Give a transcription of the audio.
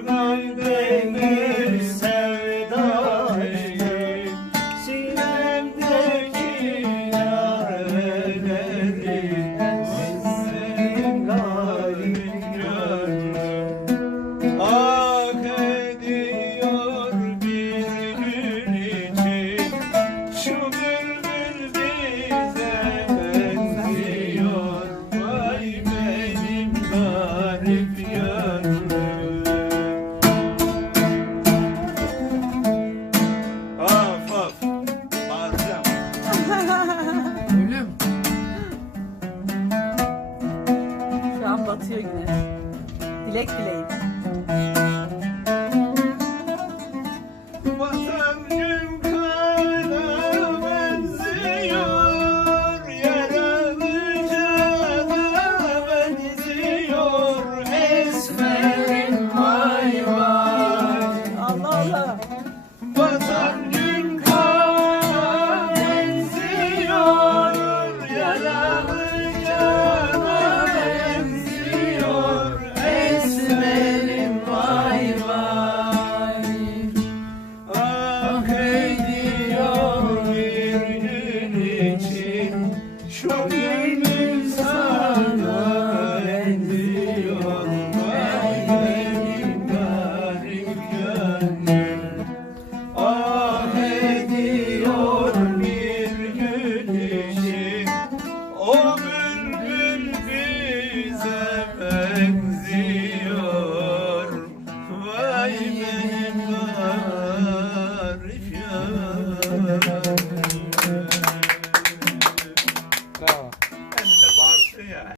kalbimi Şu an batıyor güneş. Dilek dileyin. benim gönlüm